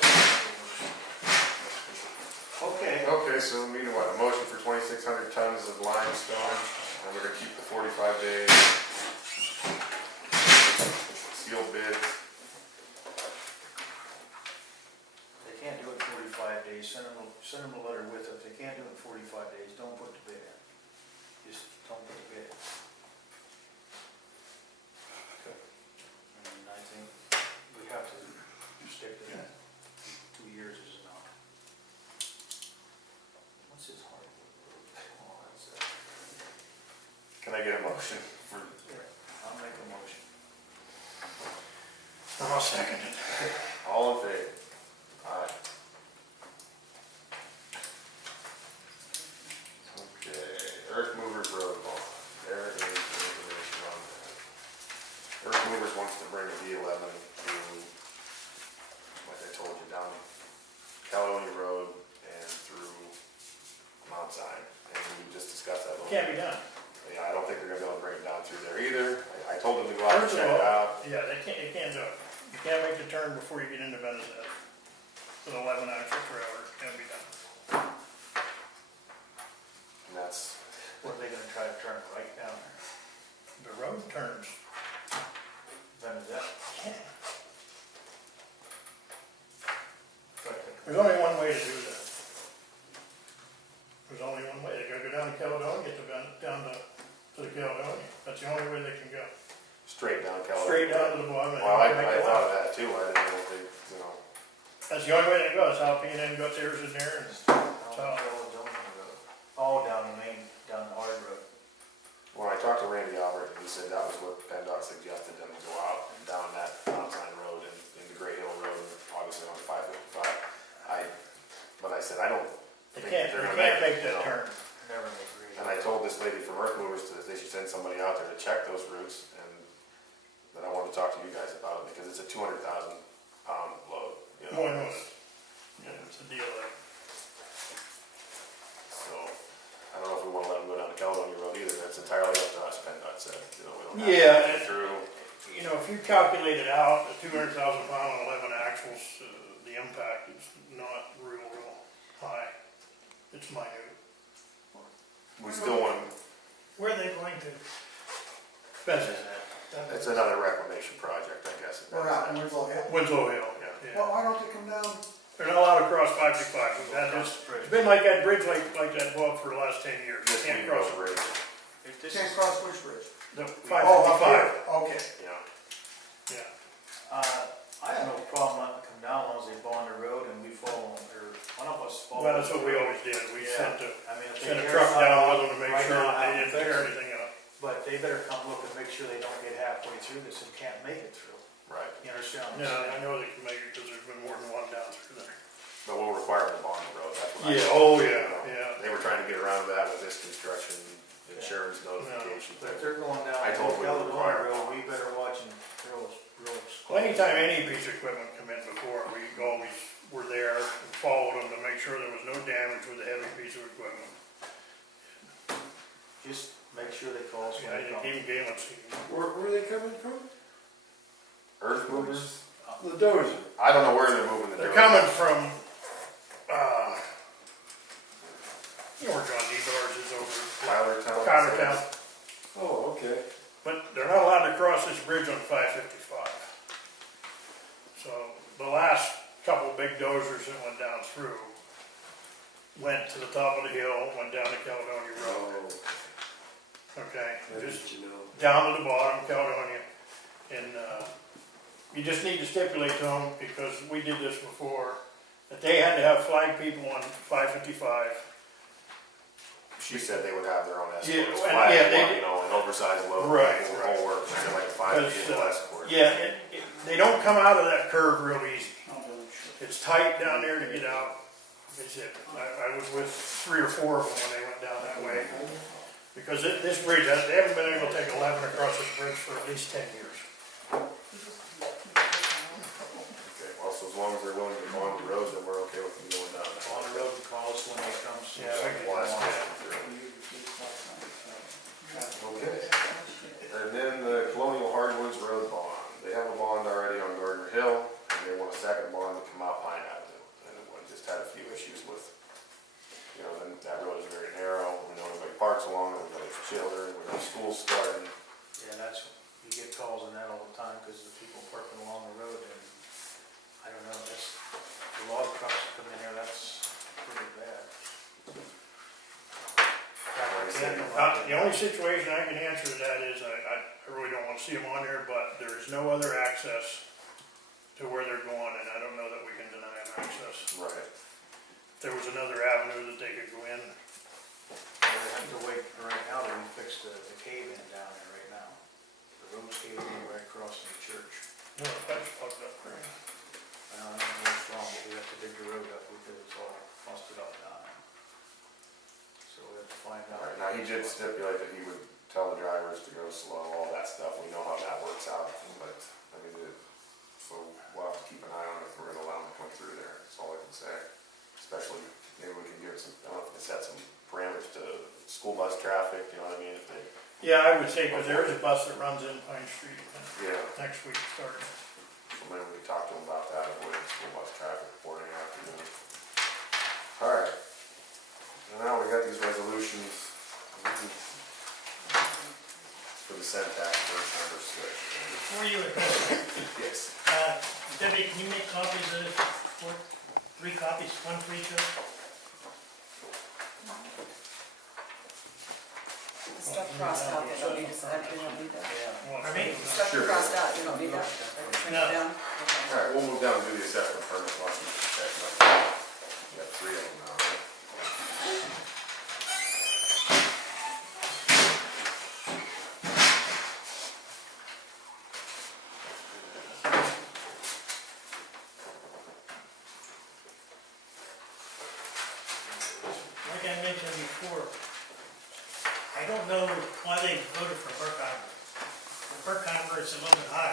Okay, so we need what, a motion for 2,600 tons of limestone, and we're gonna keep the 45 days. Sealed bids. They can't do it in 45 days. Send them a letter with it. If they can't do it in 45 days, don't put the bid in. Just don't put the bid in. And I think we have to stick to that. 2 years is enough. What's his heart? Oh, that's it. Can I get a motion for, I'll make a motion. I'll second it. all in favor? Aye. Okay, Earth Movers Road bond, there is the information on that. Earth Movers wants to bring a D11 to, like I told you, down Caledonia Road and through Mount Zion, and we just discussed that a little bit. Can't be done. Yeah, I don't think they're gonna be able to bring it down through there either. I told them to go out and First of check it all, out. yeah, you can't do it. You can't make the turn before you get into Venezuela. With an 11 axle trailer, it can't be done. And that's, What are they gonna try to turn right down there? The road turns. Venezuela. There's only one way to do that. There's only one way. They gotta go down to Caledonia, get down to the Caledonia. That's the only way they can go. straight down Caledonia. Straight down to the bottom. and Well, I make a thought of left. that too, I didn't know if they, you know, That's the only way they go. It's how P&N got theirs in there. And Oh, down the main, down the hard he said that was what PennDOT suggested them to go out and down that Mountain Road and into Gray Hill Road, and obviously on 555. But I said, I don't They think can't, that they're they gonna can't make you that know. turn. Never make agree. And I told this lady from Earth Movers that they should send somebody out there to check those routes, and that I wanted to talk to you guys about it, because it's a 200,000-pound load, you know. Boy, no, yeah, it's a deal there. So, I don't know if we wanna let them go down to Caledonia Road either, that's entirely up to us, PennDOT said, you know, we don't have Yeah, to get through. You know, if you calculate it out, a 200,000 pound and 11 axles, the impact is not real high. It's minute. We still want, Where are they going to? Expensive. it's another reclamation project, I guess. We're out, and we're all hit. Winslow Hill, Yeah. yeah. Well, why don't they come down? They're not allowed to cross 555. We've had this, it's been like that bridge like that book for the last 10 years. Just Can't Weedville cross it. Bridge, If this Can't is, cross which bridge? The Oh, up 555, here, okay. yeah. yeah. I have no problem letting them come down as long as they bond the road and we follow, or one of us follow. Well, that's what we always did. We Yeah. sent I mean, if a they tear truck something down up, with them to make right sure now, that they I didn't haven't tear fixed it. anything up. But they better come look and make sure they don't get halfway through this and can't make it through. Right, You understand what I'm Yeah, I saying? know they can make it because there's been more than one down through there. but we'll require them to bond the road, that's what I. Yeah, oh, you yeah, know. yeah. They were trying to get around that with this construction insurance notification. But if they're going down I told them we would require Caledonia Road, bonds. we better watch and real. Well, anytime any piece of equipment come in before, we always were there and followed them to make sure there was no damage with a heavy piece of equipment. Just make sure they call us when Yeah, they you come. keep Galen, Where are they coming from? Earth movers, The dozer. I don't know where they're moving the they're dirt. coming from, you know where John DeBar's is over, Tylertown. Cottertown. Oh, okay. But they're not allowed to cross this bridge on 555. So the last couple big dozers that went down through went to the top of the hill, went down to Caledonia Road, Oh, okay? that's Just what you know. down to the bottom, Caledonia. And you just need to stipulate to them, because we did this before, that they had to have flag people on 555. She said they would have their own Yeah, escorts, and- flag, yeah, they- you know, an oversized load. Right, whole right. work, she said like a 5 Because, vehicle escort. Yeah, they don't come out of that curve real easy. It's tight down there to get out. They said, I was with 3 or 4 of them when they went down that way. Because this bridge, they haven't been able to take 11 across this bridge for at least 10 years. Okay, well, so as long as they're willing to bond the road, then we're okay with them going down. On the road and call us when they come. So Yeah, I We'll ask get them through. Okay. And then the Colonial Hardwoods Road bond, they have a bond already on Gardner Hill, and they want a second bond to come out Pine Avenue. And we just had a few issues with, you know, then that road is very narrow, we know everybody parks along it, we know there's children, we know school's starting. Yeah, that's, you get calls on that all the time because the people parking along the road and, I don't know, that's, a lot of trucks come in there, that's pretty bad. The only situation I can answer to that is, I really don't want to see them on there, but there is no other access to where they're going, and I don't know that we can deny them access. Right. If there was another avenue that they could go in, They have to wait right now to fix the cave in down there right now. The road's caving in right across from the church. no, that's fucked up, right? I don't know what's wrong, but we have to dig the road up because it's all busted up down there. So we have to find out. Alright, now he did stipulate that he would tell the drivers to go slow, all that stuff, we know how that works out, but, I mean, so we'll have to keep an eye on if we're gonna allow them to come through there, that's all I can say. Especially, maybe we can give some, I don't know, if they set some parameters to school bus traffic, you know what I mean, if they, Yeah, I would say, because there is a bus that runs in Pine Street yeah, next week starting. so maybe we can talk to them about that, avoiding school bus traffic reporting afternoon. Alright, and now we got these resolutions. For the Centac, verse number 6. Before you address it, Yes. Debbie, can you make copies of this? 3 copies, 1 for each of us? The stuff crossed out, you don't need to, you don't need that. Yeah. Pardon me? Stuff Sure. crossed out, you don't need that. Print No. it down. Okay. Alright, we'll move down and do the assessment permit once we check them out. We got 3 of them now, right?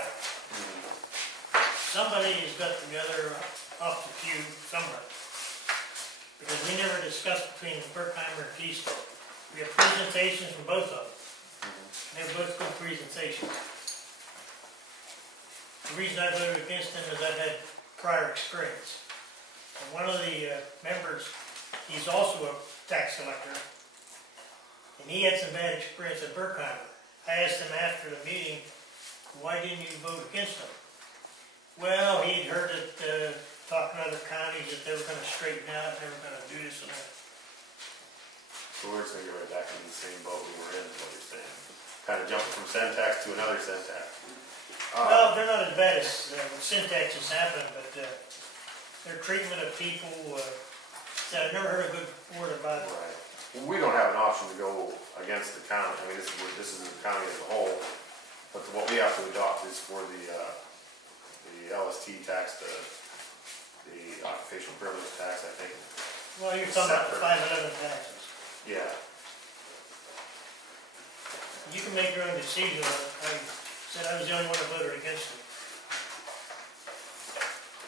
Berkheimer. Somebody has got together off the cube somewhere. Because we never discussed between Berkheimer and Keystone. We have presentations from both of them. And they're both good presentations. The reason I voted against them is I've had prior experience. And one of the members, he's also a tax collector, and he had some bad experience at Berkheimer. I asked him after the meeting, why didn't you vote against them? Well, he'd heard it talking to other counties that they were gonna straighten out, they were gonna do this and that. So we're just gonna go right back into the same boat we were in, is what you're saying. Kind of jumping from Centex to another Centex. Well, they're not as bad as Syntax has happened, but their treatment of people, I've never heard a good word about it. Right. Well, we don't have an option to go against the county. I mean, this is the county as a whole. But what we have to adopt is for the LST tax, the occupational privilege tax, I think. Well, you're talking about the 511 taxes. Yeah. You can make your own decision on it. I said I was the only one that voted against it.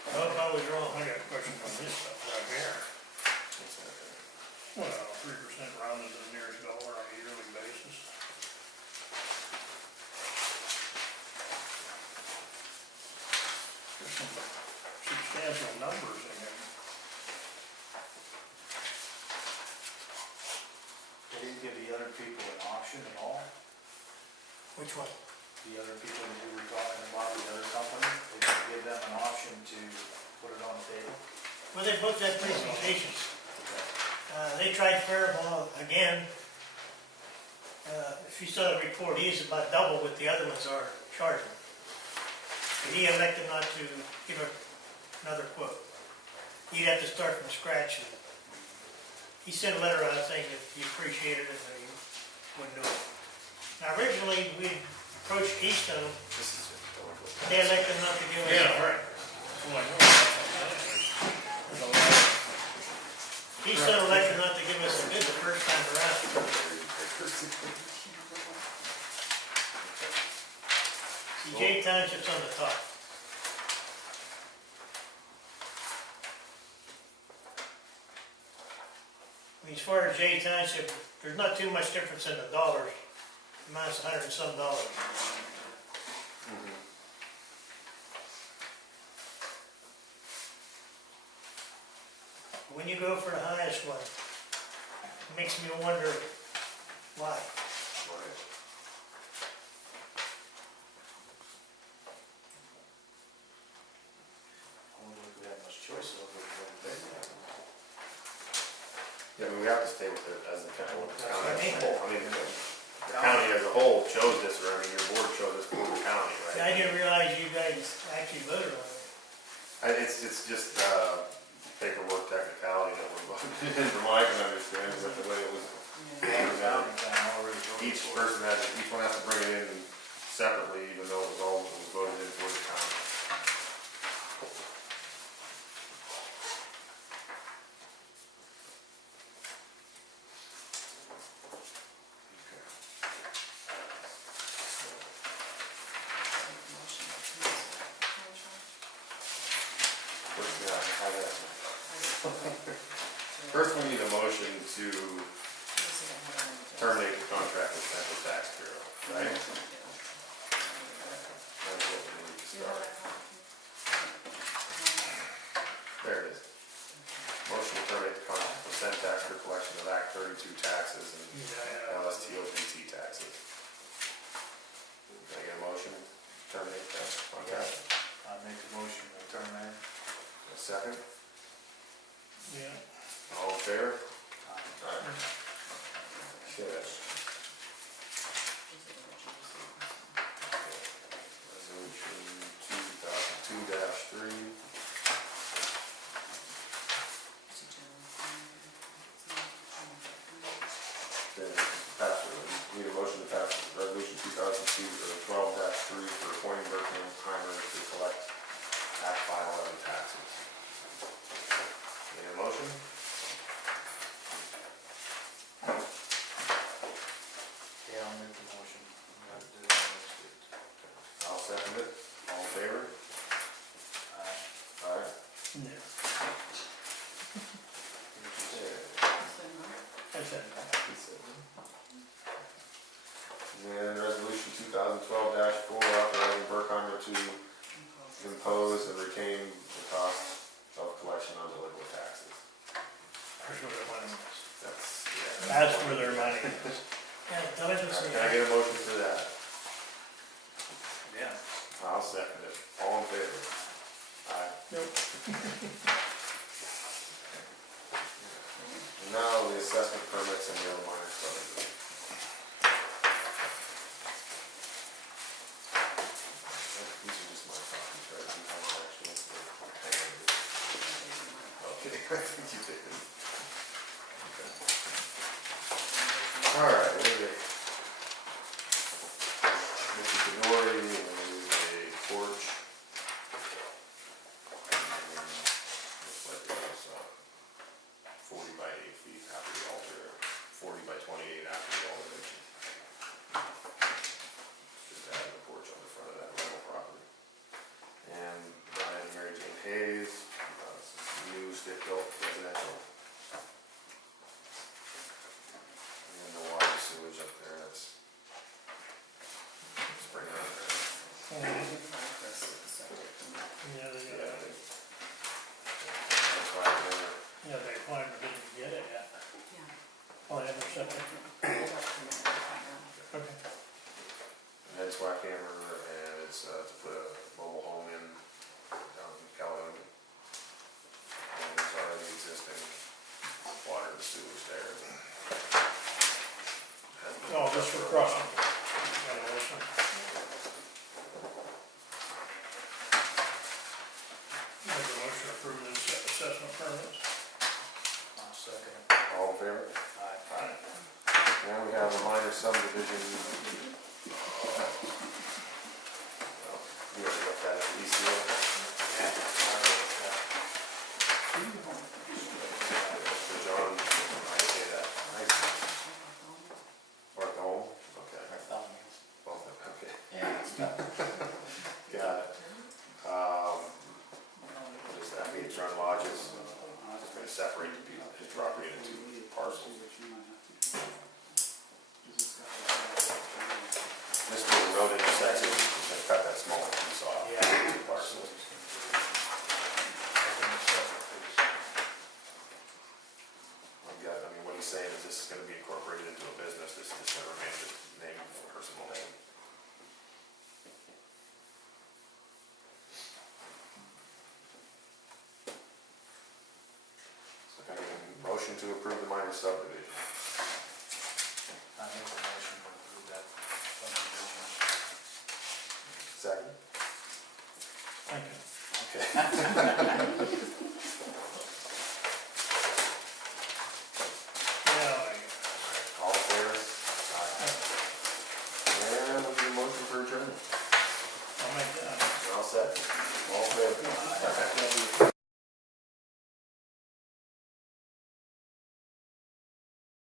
I hope I was wrong. I got questions on this stuff right here. Well, 3% rounded to the nearest dollar on a yearly basis. There's some substantial numbers in here. They didn't give the other people an option at all? Which one? The other people that we were talking about, the other company, they didn't give them an option to put it on the table? Well, they both had presentations. They tried Faribault again. If you saw the report, he's about double what the other ones are charging. But he elected not to give another quote. He'd have to start from scratch. And he sent a letter out saying that he appreciated it and he wouldn't do it. Now, originally, we approached Keystone. They elected not to give us. Yeah, right. Well, I know that's a lot. Keystone elected not to give us a bid the first time around. See, Jay Township's on the top. I mean, as far as Jay Township, there's not too much difference in the dollars, minus $100 and some dollars. When you go for the highest one, it makes me wonder why. I don't think we have much choice over what they do. Yeah, I mean, we have to stay with it as a county, with the county as That's a whole. I mean, the county as a whole chose this, or I mean, your board chose this for the county, See, right? I didn't realize you guys actually voted on it. It's just paperwork technicality that we're voting in, from what I can understand, is that the way it was. Each person each one has to bring it in separately, even though it was voted in for the county. First, we need a motion to terminate the contract with Central Tax Bureau, right? That's what we need to start. There it is. Motion to terminate the contract with Centrax for collection of Act 32 taxes and LSTOPT taxes. Can I get a motion to terminate that contract? I make a motion to terminate. A second? Yeah. All in favor? Aye. Alright. Okay. Resolution 2002-3. Then pass it. We need a motion to pass resolution 2002-12-3 for appointing Berkheimer to collect Act 511 taxes. Need a motion? All in favor? Alright. Yeah. I said no. And resolution 2012-4, authorizing Burkheimer to impose and retain the cost of collection on delinquent taxes. That's where their money is. Yeah. That's where their money is. Yeah, delinquency. Can I get a motion for that? Yeah. I'll second it. All in favor? Aye. Nope. Now, the assessment permits and the other minor subdivision. These are just my copies, right? You have an actual list of- Okay, I think you did. Okay. All right, what do we get? Mr. Tenori is a porch. Looks like it was 40 by 8 feet after the altar, 40 by 28 after the elevation. Just adding the porch on the front of that rental property. And Brian and Mary Jane Hayes, this is new stick-built residential. And the water sewage up there, that's spring out there. Yeah, they Yeah, got it. that's why I'm there. Yeah, they applied but didn't get it yet. Yeah. Oh, they haven't accepted it. Okay. Head swack hammer, and it's to put a mobile home in down in Caledonia. And there's already existing water and sewage there. Oh, just for crossing. Yeah, that's fine. Make a motion to approve the assessment permits. I'll second. All in favor? Aye. Now we have a minor subdivision. You already got that at ECO? So John, I say that. Nice. Or at the home? Okay. Both of them, okay. Got it. What is that, beachfront lodges? It's gonna separate his property into two parcels. This is the road intersection, and cut that small piece off. Yeah. Two parcels. I mean, what he's saying is this is gonna be incorporated into a business, this is just gonna remain the name, personal name. So can I get a motion to approve the minor subdivision? I make a motion to approve that subdivision. Second? Thank you. Okay. Yeah, All in favor? Aye. And we'll do a motion for adjournment. I'll make that. You're all set?